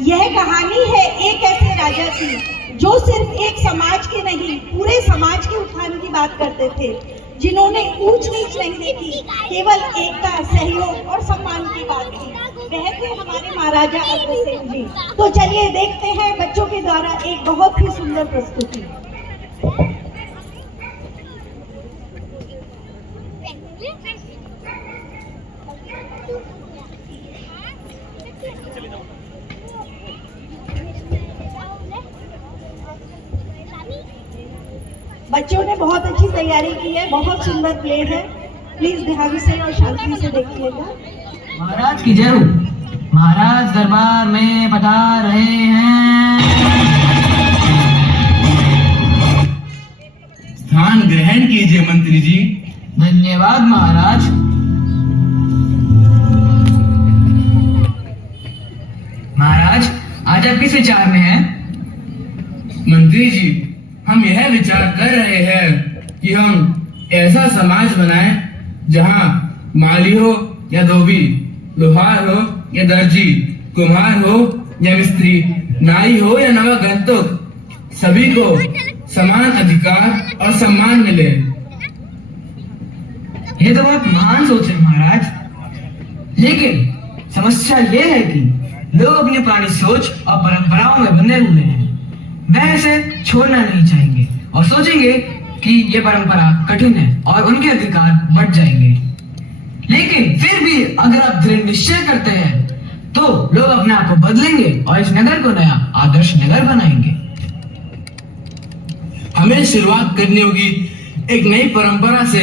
यह कहानी है एक ऐसे राजा की जो सिर्फ एक समाज के नहीं पूरे समाज के उत्थान की बात करते थे, जिन्होंने ऊंच नीच नहीं देखी, केवल एकता, सहयोग और सम्मान की बात की। वह थे हमारे महाराजा अग्रसेन जी। तो चलिए देखते हैं बच्चों के द्वारा एक बहुत ही सुंदर प्रस्तुति। बच्चों ने बहुत अच्छी तैयारी की है, बहुत सुंदर प्ले है। प्लीज ध्यान से और शांति से देखिएगा। महाराज की जय हो। महाराज दरबार में पधार रहे हैं। स्थान ग्रहण कीजिए मंत्री जी। धन्यवाद महाराज। महाराज आज आप किस विचार में हैं? मंत्री जी, हम यह विचार कर रहे हैं कि हम ऐसा समाज बनाएं जहां माली हो या धोबी, लोहार हो या दर्जी, कुम्हार हो या मिस्त्री, नाई हो या नवागंतुक, सभी को समान अधिकार और सम्मान मिले। ये तो बहुत महान सोच है महाराज, लेकिन समस्या ये है कि लोग अपनी पुरानी सोच और परंपराओं में बंधे हुए हैं। वह इसे छोड़ना नहीं चाहेंगे और सोचेंगे कि ये परंपरा कठिन है और उनके अधिकार बढ़ जाएंगे। लेकिन फिर भी अगर आप दृढ़ निश्चय करते हैं तो लोग अपने आप को बदलेंगे और इस नगर को नया आदर्श नगर बनाएंगे। हमें शुरुआत करनी होगी एक नई परंपरा से।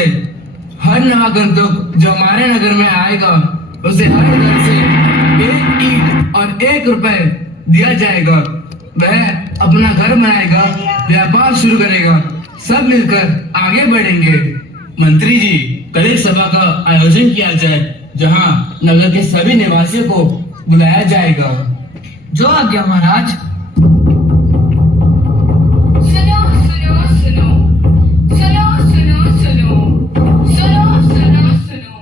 हर नवागंतुक जो हमारे नगर में आएगा उसे हर घर से 1 ईंट और 1 रुपए दिया जाएगा। वह अपना घर बनाएगा, व्यापार शुरू करेगा, सब मिलकर आगे बढ़ेंगे। मंत्री जी, कल एक सभा का आयोजन किया जाए जहां नगर के सभी निवासियों को बुलाया जाएगा। जो आज्ञा महाराज। सुनो सुनो सुनो सुनो सुनो सुनो सुनो सुनो सुनो।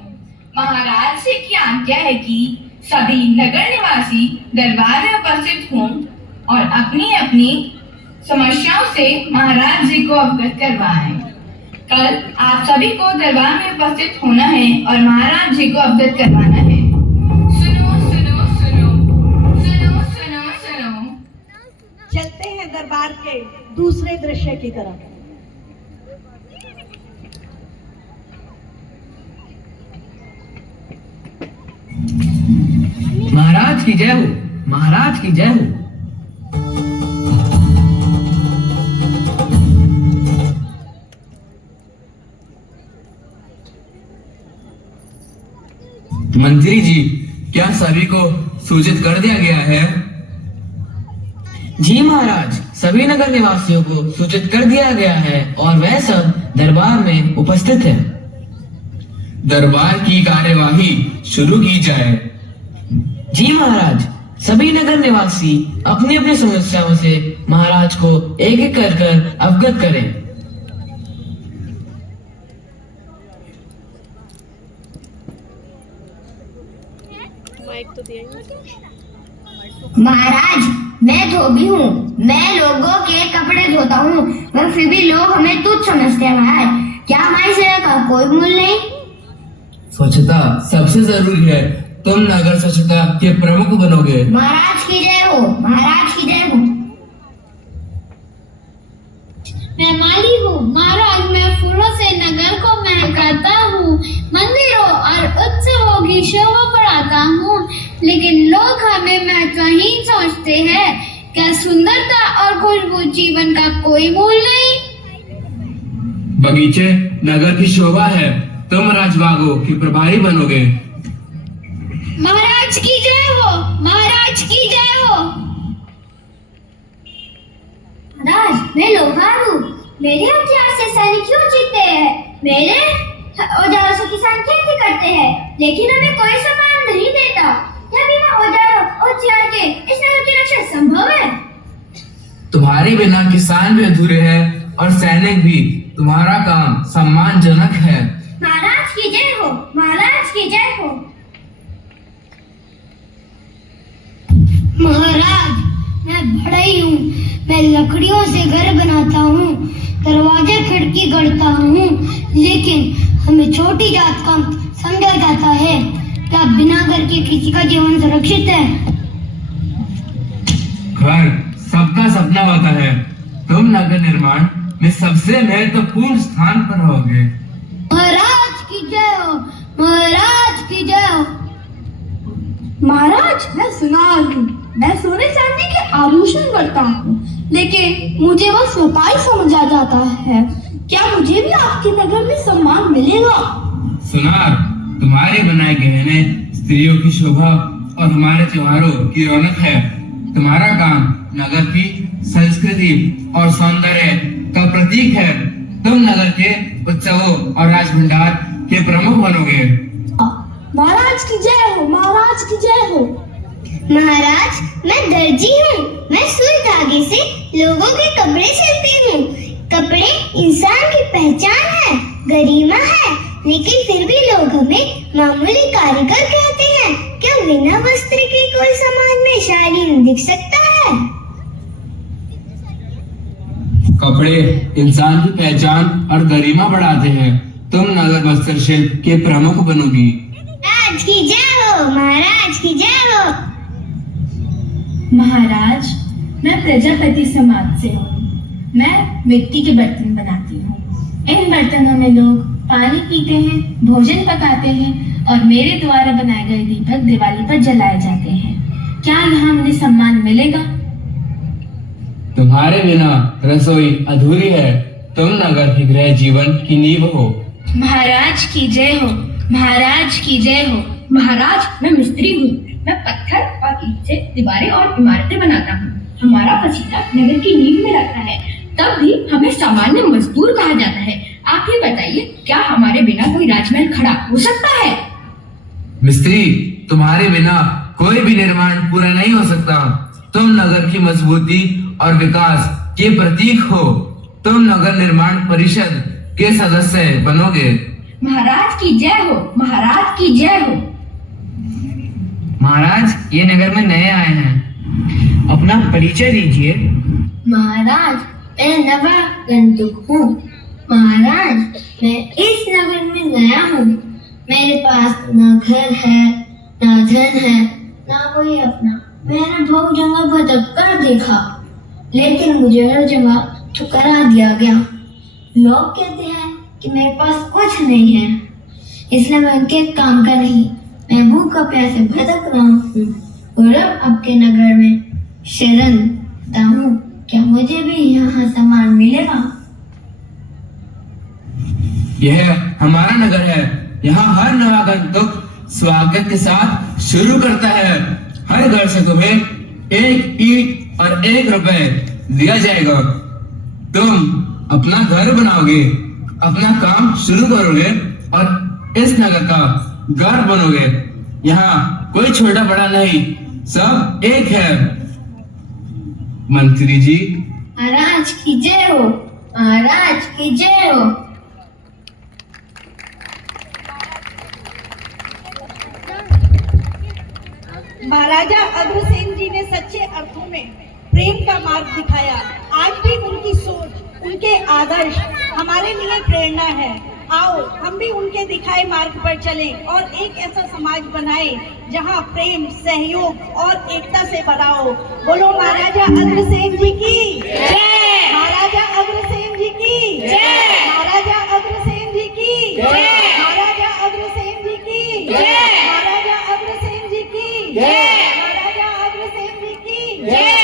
महाराज से की आज्ञा है कि सभी नगर निवासी दरबार में उपस्थित हों और अपनी अपनी समस्याओं से महाराज जी को अवगत करवाएं। कल आप सभी को दरबार में उपस्थित होना है और महाराज जी को अवगत करवाना है। सुनो सुनो सुनो सुनो सुनो सुनो। चलते हैं दरबार के दूसरे दृश्य की तरफ। महाराज की जय हो। महाराज की जय हो। मंत्री जी, क्या सभी को सूचित कर दिया गया है? जी महाराज, सभी नगर निवासियों को सूचित कर दिया गया है और वह सब दरबार में उपस्थित है। दरबार की कार्यवाही शुरू की जाए। जी महाराज, सभी नगर निवासी अपनी अपनी समस्याओं से महाराज को एक एक कर अवगत करें। महाराज, मैं धोबी हूँ, मैं लोगों के कपड़े धोता हूँ, पर फिर भी लोग हमें तुच्छ समझते हैं। महाराज, क्या हमारी सेवा का कोई मूल्य नहीं? स्वच्छता सबसे जरूरी है। तुम नगर स्वच्छता के प्रमुख बनोगे। महाराज की जय हो। महाराज की जय हो। मैं माली हूँ महाराज, मैं फूलों से नगर को महकाता हूँ, मंदिरों और उत्सवों की शोभा बढ़ाता हूँ, लेकिन लोग हमें महत्वहीन समझते हैं। क्या सुंदरता और खुशबू जीवन का कोई मूल नहीं? बगीचे नगर की शोभा है। तुम राजबागों के प्रभारी बनोगे। महाराज की जय हो। महाराज की जय हो। महाराज, मैं लोहार हूँ, मेरे औजार से सैनिक क्यों जीतते हैं? मेरे औजारों से किसान खेती करते हैं, लेकिन हमें कोई सम्मान नहीं देता। क्या बिना औजारों और हथियार के इस नगर की रक्षा संभव है? तुम्हारे बिना किसान भी अधूरे हैं और सैनिक भी। तुम्हारा काम सम्मानजनक है। महाराज की जय हो। महाराज की जय हो। महाराज, मैं लकड़ियों से घर बनाता हूँ, दरवाजे खिड़की गढ़ता हूँ, लेकिन हमें छोटी जात का समझा जाता है। क्या बिना घर के किसी का जीवन सुरक्षित है? घर सबका सपना होता है। तुम नगर निर्माण में सबसे महत्वपूर्ण स्थान पर रहोगे। महाराज की जय हो, महाराज की जय हो। महाराज, मैं सुनार हूँ। मैं सोने चांदी के आभूषण करता हूँ, लेकिन मुझे बस व्यापारी समझा जाता है। क्या मुझे भी आपके नगर में सम्मान मिलेगा? सुनार, तुम्हारे बनाए गहने स्त्रियों की शोभा और हमारे त्योहारों की रौनक है। तुम्हारा काम नगर की संस्कृति और सौंदर्य का प्रतीक है। तुम नगर के उत्सवों और राजभंडार के प्रमुख बनोगे। महाराज की जय हो, महाराज की जय हो। महाराज, मैं दर्जी हूँ। मैं सुई धागे से लोगों के कपड़े सिलती हूँ। कपड़े इंसान की पहचान है, गरिमा है, लेकिन फिर भी लोग हमें मामूली कारीगर कहते हैं। क्या बिना वस्त्र के कोई समाज में शालीन दिख सकता है? कपड़े इंसान की पहचान और गरिमा बढ़ाते हैं। तुम नगर वस्त्र शिल्प के प्रमुख बनोगी। महाराज की जय हो, महाराज की जय हो। महाराज, मैं प्रजापति समाज से हूँ। मैं मिट्टी के बर्तन बनाती हूँ। इन बर्तनों में लोग पानी पीते हैं, भोजन पकाते हैं और मेरे द्वारा बनाए गए दीपक दिवाली पर जलाए जाते हैं। क्या यहाँ मुझे सम्मान मिलेगा? तुम्हारे बिना रसोई अधूरी है। तुम नगर के गृह जीवन की नींव हो। महाराज की जय हो, महाराज की जय हो। महाराज, मैं मिस्त्री हूँ। मैं पत्थर और ईंट से दीवारें और इमारतें बनाता हूँ। हमारा पसीना नगर की नींव में रहता है, तब भी हमें सामान्य मजदूर कहा जाता है। आप ही बताइए, क्या हमारे बिना कोई राजमहल खड़ा हो सकता है? मिस्त्री, तुम्हारे बिना कोई भी निर्माण पूरा नहीं हो सकता। तुम नगर की मजबूती और विकास के प्रतीक हो। तुम नगर निर्माण परिषद के सदस्य बनोगे। महाराज की जय हो, महाराज की जय हो। महाराज, ये नगर में नए आए हैं, अपना परिचय दीजिए। महाराज, मैं नवागंतुक हूँ। महाराज, मैं इस नगर में नया हूँ। मेरे पास न घर है, न धन है, न कोई अपना। मैंने बहुत जगह भटक कर देखा, लेकिन मुझे हर जगह ठुकरा दिया गया। लोग कहते हैं कि मेरे पास कुछ नहीं है, इसलिए मैं उनके काम का नहीं। मैं भूखा प्यासे भटक रहा हूँ और अब आपके नगर में शरण आता हूँ। क्या मुझे भी यहाँ सम्मान मिलेगा? यह हमारा नगर है। यहाँ हर नवागंतुक स्वागत के साथ शुरू करता है। हर घर से तुम्हें 1 ईंट और 1 रुपए दिया जाएगा। तुम अपना घर बनाओगे, अपना काम शुरू करोगे और इस नगर का घर बनोगे। यहाँ कोई छोटा बड़ा नहीं, सब एक है। मंत्री जी, महाराज की जय हो, महाराज की जय हो। महाराजा अग्रसेन जी ने सच्चे अर्थों में प्रेम का मार्ग दिखाया। आज भी उनकी सोच, उनके आदर्श हमारे लिए प्रेरणा है। आओ हम भी उनके दिखाए मार्ग पर चलें और एक ऐसा समाज बनाएं जहां प्रेम, सहयोग और एकता से भरा हो। बोलो महाराजा अग्रसेन जी की जय, महाराजा अग्रसेन जी की जय, महाराजा अग्रसेन जी की जय, महाराजा अग्रसेन जी की जय, महाराजा अग्रसेन जी की जय, महाराजा अग्रसेन जी की जय।